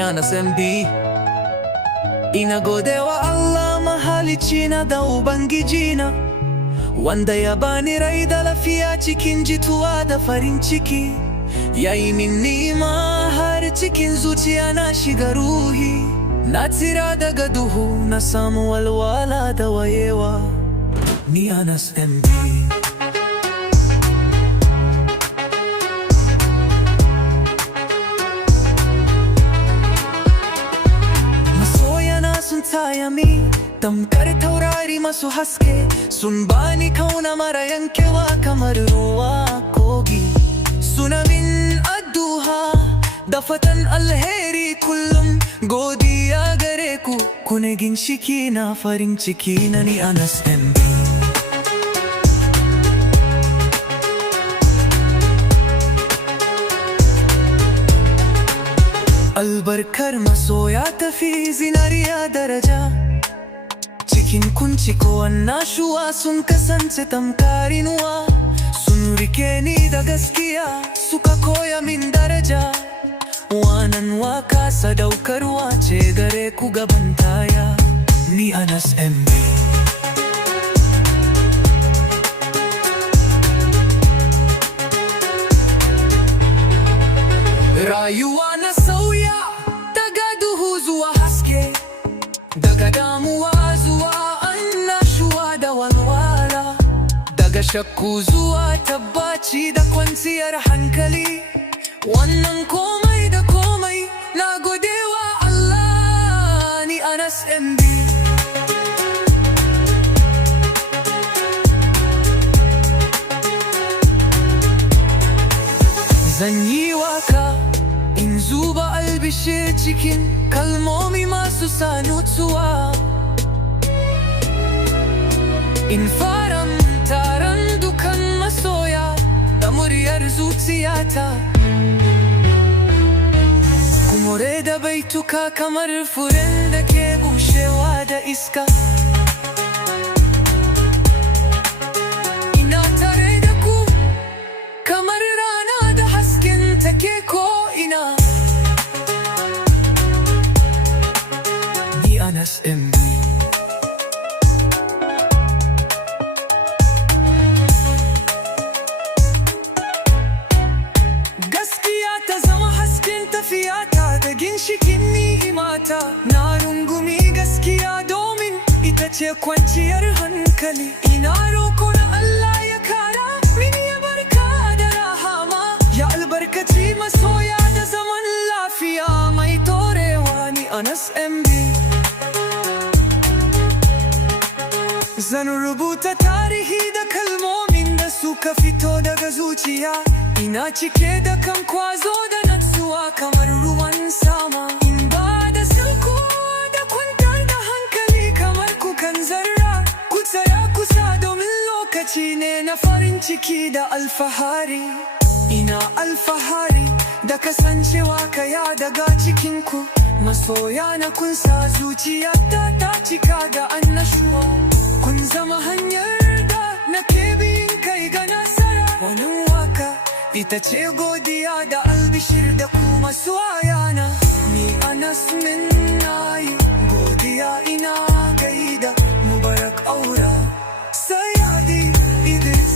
Anas MB. Ina godewa Allah mahalicina da ubangijina, wanda ya bani rai da lafiya cikin jituwa da farin ciki. Yayi min ni'ima har cikin zuciya na shiga ruhi, na tsira daga duhu na samu walwala da wayewa. Ni Anas MB. Sun taya mi tamkar taurari masu haske, sun bani kauna mara yankewa kamar ruwa kogi. Suna min addu'a da fatan alheri kullum, godiya gare ku, ku ne ginshiki na farin ciki na. Ni Anas MB. Albarkar masoya tafi zinariya daraja, cikin kunci ko annashuwa sun kasance tamkar inuwa. Sun rike ni da gaskiya, suka koya min daraja. Wannan waka sadaukarwa ce gare ku gaban taya. Ni Anas MB. Rayuwa na sauya daga duhu zuwa haske, daga damuwa zuwa annashuwa da walwala, daga shakku zuwa tabbaci da kwanciyar hankali. Wannan komai da komai na godewa Allah. Ni Anas MB. Zan yi waka in zuba albishir cikin kalmomi masu sa nutsuwa, in fara taron dukan masoya da muryar zuciyata. Kumore da baituka kamar furen da ke bushewa da iska. Ina tare da ku kamar rana da hasken take ko ina. Ni Anas MB. Gaskiya ta zama hasken tafiyata da ginshikin ni'imata. Na rungumi gaskiya domin ita ce kwanciyar hankali. Ina roko na Allah ya kara mini ya barka da rahama, ya albarkaci masoya da zaman lafiya mai torewa. Ni Anas MB. Zan rubuta tarihi da kalmomin da suka fito daga zuciya. Ina cike da kan kwazo da natsuwa kamar ruwan sama. In ba da sako da kwantar da hankali kamar kukan zarra. Ku tsaya kusa domin lokaci ne na farin ciki da alfahari. Ina alfahari da kasancewa kaya daga cikinku. Masoya na kun sa zuciya ta cika da annashuwa. Kun zama hanyar da nake bin kai ga nasara. Wannan waka ita ce godiya da albishir da ku masoyana. Ni Anas min nayi godiya ina